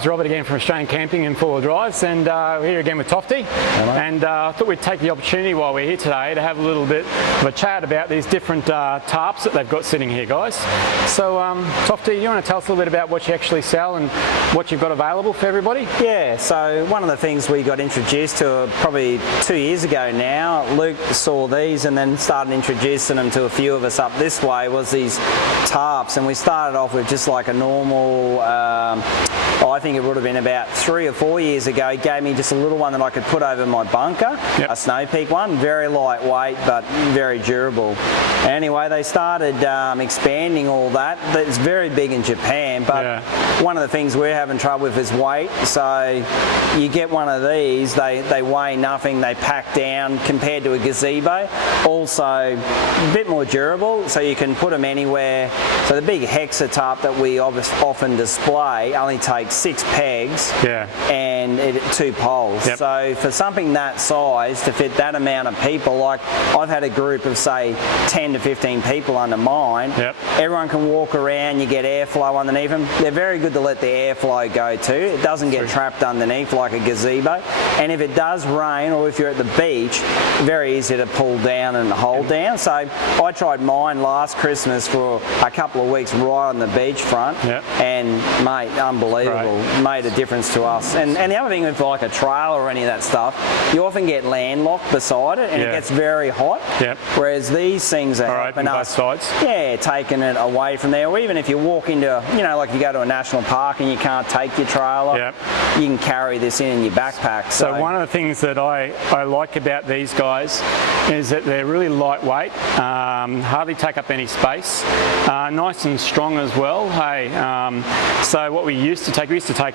this is Robert again from Australian Camping and Four-Wheel Drives, and we're here again with Tofty. And I thought we'd take the opportunity while we're here today to have a little bit of a chat about these different tarps that they've got sitting here, guys. So Tofty, you want to tell us a little bit about what you actually sell and what you've got available for everybody? Yeah, so one of the things we got introduced to probably 2 years ago now, Luke saw these and then started introducing them to a few of us up this way, was these tarps. And we started off with just like a normal, I think it would have been about 3 or 4 years ago. He gave me just a little one that I could put over my bunker, a Snow Peak one, very lightweight but very durable. Anyway, they started expanding all that. It's very big in Japan, but one of the things we're having trouble with is weight. So you get one of these, they weigh nothing, they pack down compared to a gazebo. Also a bit more durable, so you can put them anywhere. So the big Hexa tarp that we often display only takes 6 pegs and 2 poles. So for something that size to fit that amount of people, like I've had a group of say 10 to 15 people under mine, everyone can walk around, you get airflow underneath them. They're very good to let the airflow go too. It doesn't get trapped underneath like a gazebo. And if it does rain or if you're at the beach, very easy to pull down and hold down. So I tried mine last Christmas for a couple of weeks right on the beachfront, and mate, unbelievable, made a difference to us. And the other thing with like a trail or any of that stuff, you often get landlocked beside it and it gets very hot, whereas these things are helping us, taking it away from there. Or even if you walk into, you know, like you go to a national park and you can't take your trailer, you can carry this in your backpack. So one of the things that I like about these guys is that they're really lightweight, hardly take up any space, nice and strong as well. Hey, so what we used to take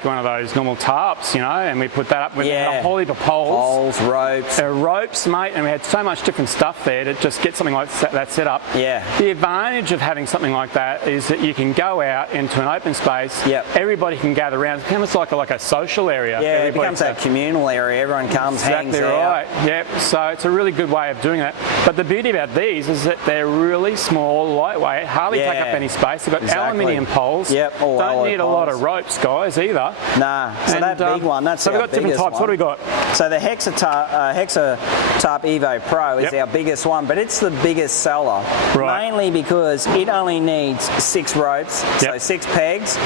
one of those normal tarps, you know, and we put that up with a whole heap of poles, ropes, mate, and we had so much different stuff there to just get something like that set up. The advantage of having something like that is that you can go out into an open space, everybody can gather around. It becomes like a social area. It becomes a communal area. Everyone comes, hangs out. So it's a really good way of doing it. But the beauty about these is that they're really small, lightweight, hardly take up any space. They've got aluminium poles. Don't need a lot of ropes, guys, either. Nah. So that big one, that's so we've got different types. One. What do we got? So the Hexa Tarp Evo Pro is our biggest one, but it's the biggest seller. Mainly because it only needs 6 ropes, so 6 pegs.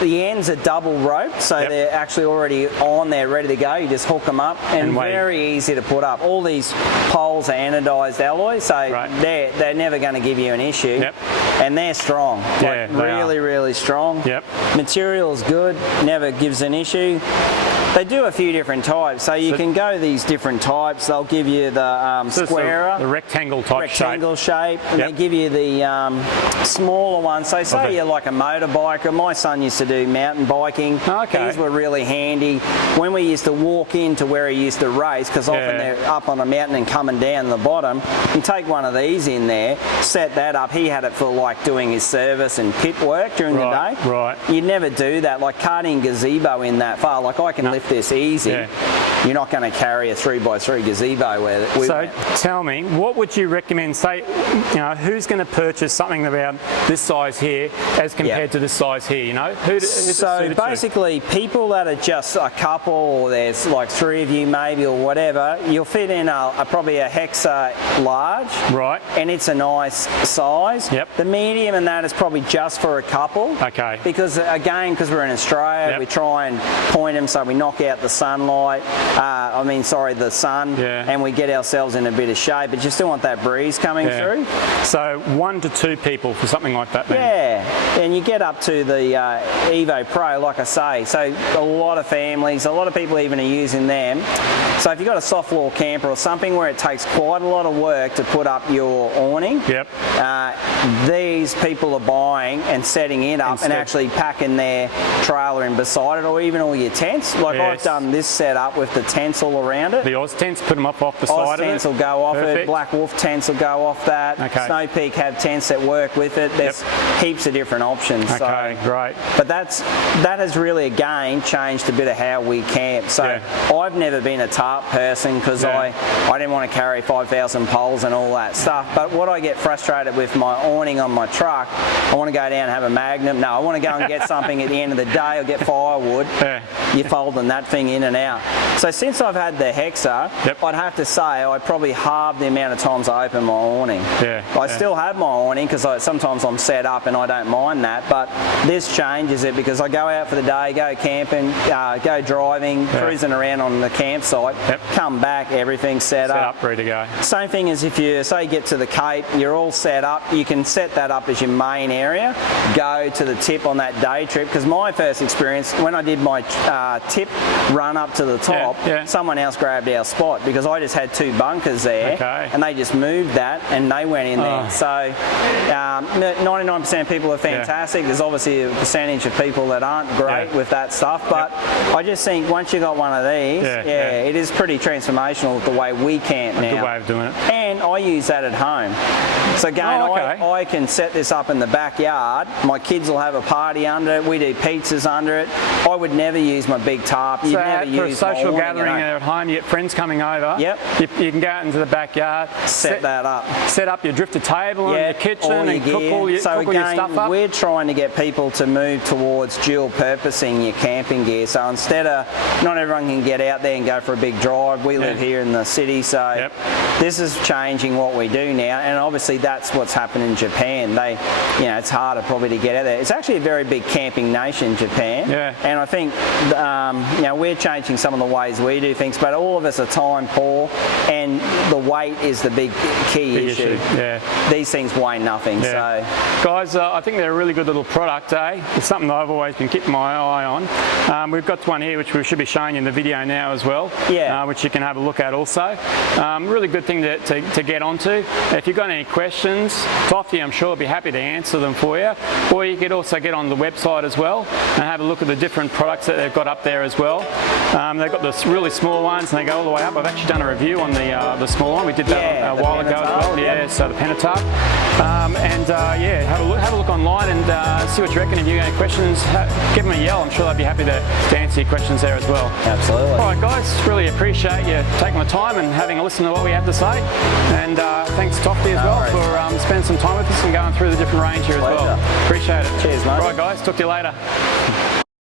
The ends are double roped, so they're actually already on there, ready to go. You just hook them up, and very easy to put up. All these poles are anodized alloy, so they're never going to give you an issue. And they're strong, really strong. Material's good, never gives an issue. They do a few different types, so you can go these different types. They'll give you the squarer, the rectangle type shape, and they give you the smaller one. So say you're like a motorbiker. My son used to do mountain biking. These were really handy when we used to walk into where he used to race, because often they're up on a mountain and coming down the bottom. You take one of these in there, set that up. He had it for like doing his service and pit work during the day. You'd never do that, like carting gazebo in that far. Like I can lift this easy. You're not going to carry a 3x3 gazebo with it. So tell me, what would you recommend? Say, you know, who's going to purchase something about this size here as compared to this size here? You know, so basically, people that are just a couple, or there's like 3 of you maybe, or whatever, you'll fit in probably a Hexa large, and it's a nice size. The medium and that is probably just for a couple. Because again, because we're in Australia, we try and point them so we knock out the sunlight. The sun, and we get ourselves in a bit of shade, but you still want that breeze coming through. So 1 to 2 people for something like that then? And you get up to the Evo Pro, like I say, so a lot of families, a lot of people even are using them. So if you've got a soft floor camper or something where it takes quite a lot of work to put up your awning, these people are buying and setting it up and actually packing their trailer in beside it, or even all your tents. Like I've done this setup with the the tents all around it. The Oz tents, put them off the Oz side of it. tents will go off Perfect. it. Black Wolf tents will go off that. Okay. Snow Peak have tents that work with it. There's heaps of different options. Okay, so, great. But that has really again changed a bit of how we camp. So I've never been a tarp person because I didn't want to carry 5,000 poles and all that stuff. But what I get frustrated with my awning on my truck, I want to go down and have a Magnum. No, I want to go and get something at the end of the day or get firewood. You're folding that thing in and out. So since I've had the Hexa, I'd have to say I probably halved the amount of times I open my awning. I still have my awning because sometimes I'm set up and I don't mind that, but this changes it because I go out for the day, go camping, go driving, cruising around on the campsite, come back, everything's set up. Ready to go. Same thing as if you say get to the Cape, you're all set up, you can set that up as your main area, go to the tip on that day trip, because my first experience, when I did my tip run up to the top, someone else grabbed our spot because I just had 2 bunkers there and they just moved that and they went in there. So 99% of people are fantastic. There's obviously a percentage of people that aren't great with that stuff, but I just think once you got one of these, it is pretty transformational the way we camp now. Good way of doing it. And I use that at home. So again, I can set this up in the backyard. My kids will have a party under it. We do pizzas under it. I would never use my big tarp. You'd never for use a social my gathering at home, you get friends coming over. You can go out into the backyard, set that up. Set up your Drifta table in your kitchen and cook all your stuff up. We're trying to get people to move towards dual purposing your camping gear. So instead of, not everyone can get out there and go for a big drive. We live here in the city, so this is changing what we do now, and obviously that's what's happened in Japan. It's harder probably to get out there. It's actually a very big camping nation, Japan, and I think we're changing some of the ways we do things, but all of us are time poor, and the weight is the big key issue. These things weigh nothing. So, guys, I think they're a really good little product. It's something that I've always been keeping my eye on. We've got one here which we should be showing you in the video now as well, which you can have a look at also. Really good thing to get onto. If you've got any questions, Tofty, I'm sure will be happy to answer them for you. Or you could also get on the website as well and have a look at the different products that they've got up there as well. They've got the really small ones and they go all the way up. I've actually done a review on the small one. We did that a while ago as well. So the Tarp. Have a look online and see what you reckon. If you have any questions, give them a yell. I'm sure they'll be happy to answer your questions there as well. Absolutely. All right, guys, really appreciate you taking the time and having a listen to what we have to say. And thanks, Tofty, as well for spending some time with us and going through the different range here as well. Appreciate it. Cheers, mate. All right, guys, talk to you later.